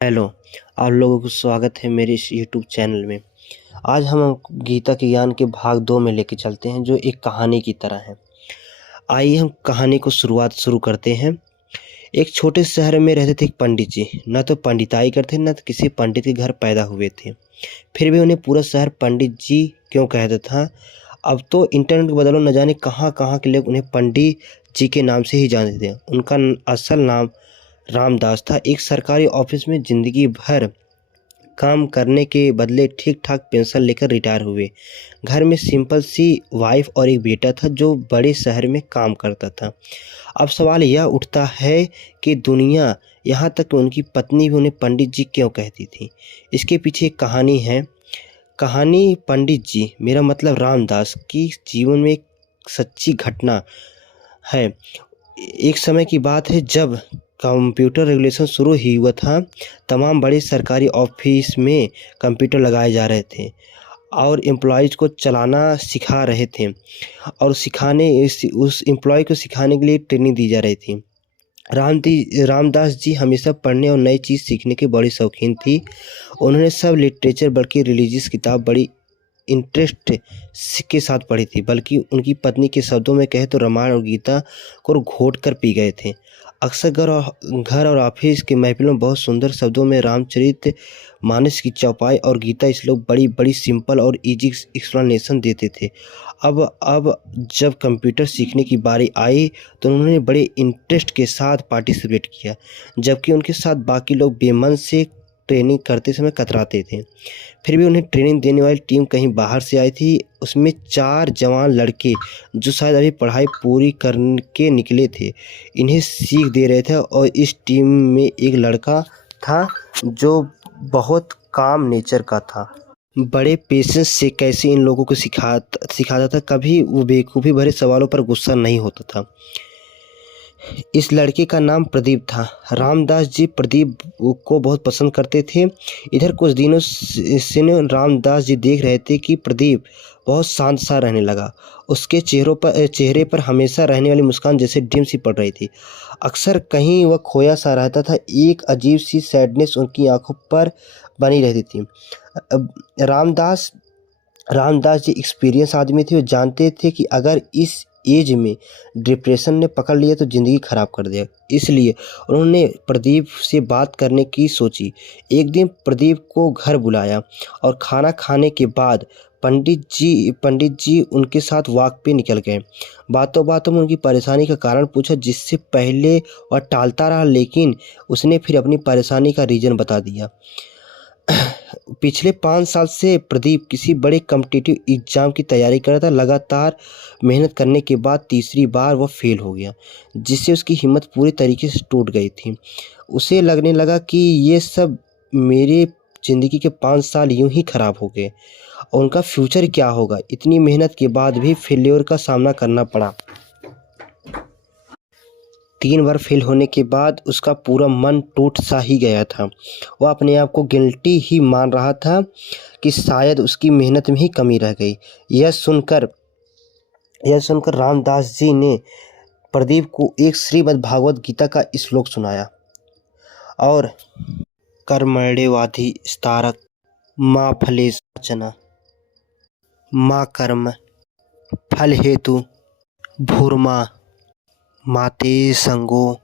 Hello, आप लोगों को स्वागत है मेरे इस यूट्यूब चैनल में। आज हम गीता के ज्ञान के भाग 2 में लेके चलते हैं, जो एक कहानी की तरह है। आइए हम कहानी को शुरू करते हैं। एक छोटे शहर में रहते थे एक पंडित जी। न तो पंडिताई करते, न तो किसी पंडित के घर पैदा हुए थे। फिर भी उन्हें पूरा शहर पंडित जी क्यों कहता था। अब तो इंटरनेट के बदौलत न जाने कहाँ-कहाँ के लोग उन्हें पंडित जी के नाम से ही जानते थे। उनका असल नाम रामदास था। एक सरकारी ऑफिस में ज़िंदगी भर काम करने के बदले ठीक-ठाक पेंशन लेकर रिटायर हुए। घर में सिंपल सी वाइफ और एक बेटा था जो बड़े शहर में काम करता था। अब सवाल यह उठता है कि दुनिया, यहाँ तक कि उनकी पत्नी भी उन्हें पंडित जी क्यों कहती थी। इसके पीछे एक कहानी है। कहानी पंडित जी, मेरा मतलब रामदास की जीवन में एक सच्ची घटना है। एक समय की बात है जब कंप्यूटर रेगुलेशन शुरू ही हुआ था। तमाम बड़े सरकारी ऑफिस में कंप्यूटर लगाए जा रहे थे और एम्प्लॉयज़ को चलाना सिखा रहे थे और उस एम्प्लॉय को सिखाने के लिए ट्रेनिंग दी जा रही थी। रामदास जी हमेशा पढ़ने और नई चीज़ सीखने के बड़े शौकीन थी। उन्होंने सब लिटरेचर बल्कि रिलीजियस किताब बड़ी इंटरेस्ट के साथ पढ़ी थी। बल्कि उनकी पत्नी के शब्दों में कहे तो रामायण और गीता को घोट कर पी गए थे। अक्सर घर और ऑफिस के महफिलों में बहुत सुंदर शब्दों में रामचरित मानस की चौपाई और गीता श्लोक बड़ी सिंपल और इजी एक्सप्लेनेशन देते थे। अब जब कंप्यूटर सीखने की बारी आई तो उन्होंने बड़े इंटरेस्ट के साथ पार्टिसिपेट किया, जबकि उनके साथ बाकी लोग बेमन से ट्रेनिंग करते समय कतराते थे। फिर भी उन्हें ट्रेनिंग देने वाली टीम कहीं बाहर से आई थी। उसमें 4 जवान लड़के जो शायद अभी पढ़ाई पूरी करके निकले थे, इन्हें सीख दे रहे थे। और इस टीम में एक लड़का था जो बहुत काम नेचर का था। बड़े पेशेंस से कैसे इन लोगों को सिखाता था। कभी वो बेवकूफ़ी भरे सवालों पर गुस्सा नहीं होता था। इस लड़के का नाम प्रदीप था। रामदास जी प्रदीप को बहुत पसंद करते थे। इधर कुछ दिनों से रामदास जी देख रहे थे कि प्रदीप बहुत शांत सा रहने लगा। उसके चेहरे पर हमेशा रहने वाली मुस्कान जैसे डिम सी पड़ रही थी। अक्सर कहीं वह खोया सा रहता था। एक अजीब सी सैडनेस उनकी आंखों पर बनी रहती थी। रामदास रामदास जी एक्सपीरियंस आदमी थे। वो जानते थे कि अगर इस एज में डिप्रेशन ने पकड़ लिया तो ज़िंदगी ख़राब कर देगा। इसलिए उन्होंने प्रदीप से बात करने की सोची। एक दिन प्रदीप को घर बुलाया और खाना खाने के बाद पंडित जी उनके साथ वॉक पे निकल गए। बातों बातों में उनकी परेशानी का कारण पूछा, जिससे पहले वह टालता रहा, लेकिन उसने फिर अपनी परेशानी का रीज़न बता दिया। पिछले 5 साल से प्रदीप किसी बड़े कॉम्पिटिटिव एग्ज़ाम की तैयारी कर रहा था। लगातार मेहनत करने के बाद तीसरी बार वह फेल हो गया, जिससे उसकी हिम्मत पूरी तरीके से टूट गई थी। उसे लगने लगा कि ये सब मेरे ज़िंदगी के 5 साल यूं ही ख़राब हो गए और उनका फ्यूचर क्या होगा। इतनी मेहनत के बाद भी फेल्योर का सामना करना पड़ा। 3 बार फेल होने के बाद उसका पूरा मन टूट सा ही गया था। वह अपने आप को गिल्टी ही मान रहा था कि शायद उसकी मेहनत में ही कमी रह गई। यह सुनकर रामदास जी ने प्रदीप को एक श्रीमद् भागवत गीता का श्लोक सुनाया और कर्मण्येवाधि स्तारक माँ फलेषु कश्चन माँ कर्म फल हेतु भूर्मा माते संगो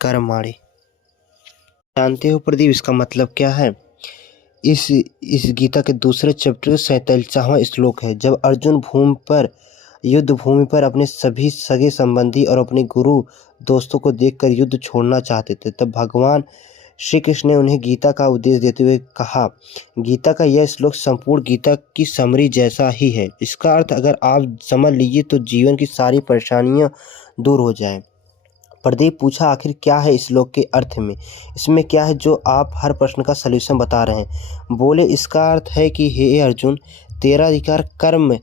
कर्माणि। जानते हो प्रदीप, इसका मतलब क्या है? इस गीता के दूसरे चैप्टर का 47वां श्लोक है। जब अर्जुन युद्ध भूमि पर अपने सभी सगे संबंधी और अपने गुरु दोस्तों को देखकर युद्ध छोड़ना चाहते थे, तब भगवान श्री कृष्ण ने उन्हें गीता का उपदेश देते हुए कहा। गीता का यह श्लोक संपूर्ण गीता की समरी जैसा ही है। इसका अर्थ अगर आप समझ लीजिए तो जीवन की सारी परेशानियां दूर हो जाएं। प्रदीप पूछा, आखिर क्या है इस श्लोक के अर्थ में? इसमें क्या है जो आप हर प्रश्न का सलूशन बता रहे हैं? बोले, इसका अर्थ है कि हे अर्जुन, तेरा अधिकार कर्म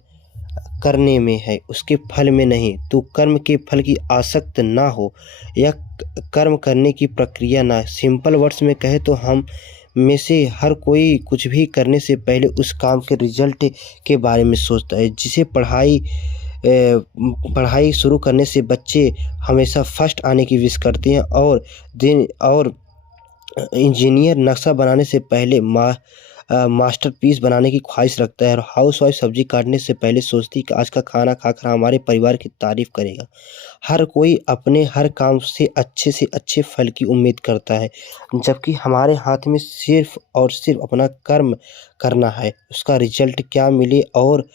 करने में है, उसके फल में नहीं। तू कर्म के फल की आसक्त ना हो या कर्म करने की प्रक्रिया ना। सिंपल वर्ड्स में कहे तो हम में से हर कोई कुछ भी करने से पहले उस काम के रिजल्ट के बारे में सोचता है। जिसे पढ़ाई शुरू करने से बच्चे हमेशा फर्स्ट आने की विश करते हैं और इंजीनियर नक्शा बनाने से पहले मास्टरपीस बनाने की ख्वाहिश रखता है और हाउसवाइफ सब्जी काटने से पहले सोचती है कि आज का खाना खाकर हमारे परिवार की तारीफ करेगा। हर कोई अपने हर काम से अच्छे फल की उम्मीद करता है, जबकि हमारे हाथ में सिर्फ और सिर्फ अपना कर्म करना है। उसका रिजल्ट क्या मिले और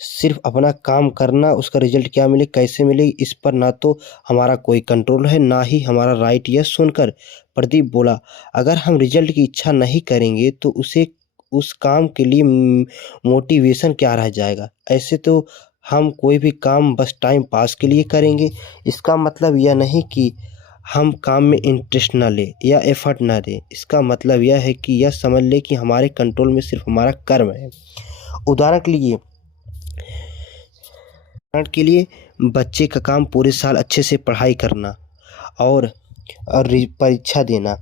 सिर्फ अपना काम करना, उसका रिजल्ट क्या मिले, कैसे मिले, इस पर ना तो हमारा कोई कंट्रोल है, ना ही हमारा राइट। यह सुनकर प्रदीप बोला, अगर हम रिजल्ट की इच्छा नहीं करेंगे तो उसे उस काम के लिए मोटिवेशन क्या रह जाएगा। ऐसे तो हम कोई भी काम बस टाइम पास के लिए करेंगे। इसका मतलब यह नहीं कि हम काम में इंटरेस्ट ना लें या एफर्ट ना दें। इसका मतलब यह है कि यह समझ लें कि हमारे कंट्रोल में सिर्फ हमारा कर्म है। उदाहरण के लिए बच्चे का काम पूरे साल अच्छे से पढ़ाई करना और परीक्षा देना।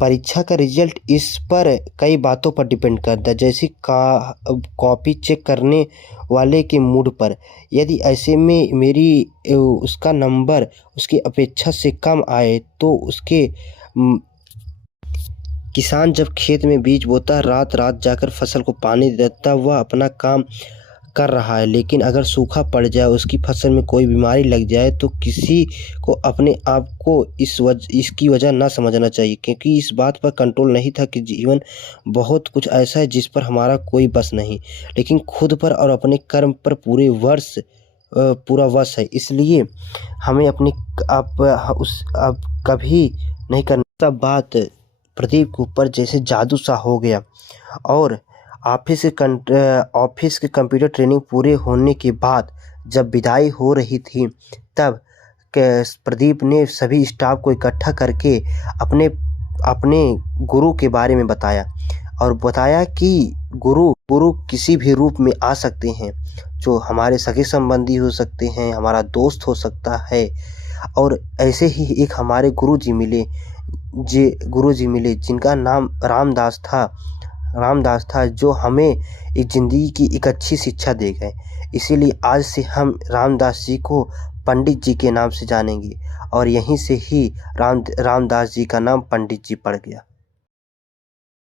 परीक्षा का रिजल्ट इस पर कई बातों पर डिपेंड करता है, जैसे कॉपी चेक करने वाले के मूड पर। यदि ऐसे में उसका नंबर उसकी अपेक्षा से कम आए तो किसान जब खेत में बीज बोता है, रात रात जाकर फसल को पानी देता, वह अपना काम कर रहा है। लेकिन अगर सूखा पड़ जाए, उसकी फसल में कोई बीमारी लग जाए तो किसी को अपने आप को इसकी वजह ना समझना चाहिए, क्योंकि इस बात पर कंट्रोल नहीं था कि जीवन बहुत कुछ ऐसा है जिस पर हमारा कोई बस नहीं, लेकिन खुद पर और अपने कर्म पर पूरा वश है। इसलिए हमें अपनी अब कभी नहीं करना। सब बात प्रदीप के ऊपर जैसे जादू सा हो गया और ऑफिस के कंप्यूटर ट्रेनिंग पूरे होने के बाद जब विदाई हो रही थी, तब प्रदीप ने सभी स्टाफ को इकट्ठा करके अपने गुरु के बारे में बताया और बताया कि गुरु किसी भी रूप में आ सकते हैं, जो हमारे सगे संबंधी हो सकते हैं, हमारा दोस्त हो सकता है। और ऐसे ही एक हमारे गुरुजी मिले जिनका नाम रामदास था, जो हमें एक ज़िंदगी की एक अच्छी शिक्षा दे गए। इसीलिए आज से हम रामदास जी को पंडित जी के नाम से जानेंगे और यहीं से ही रामदास जी का नाम पंडित जी पड़ गया।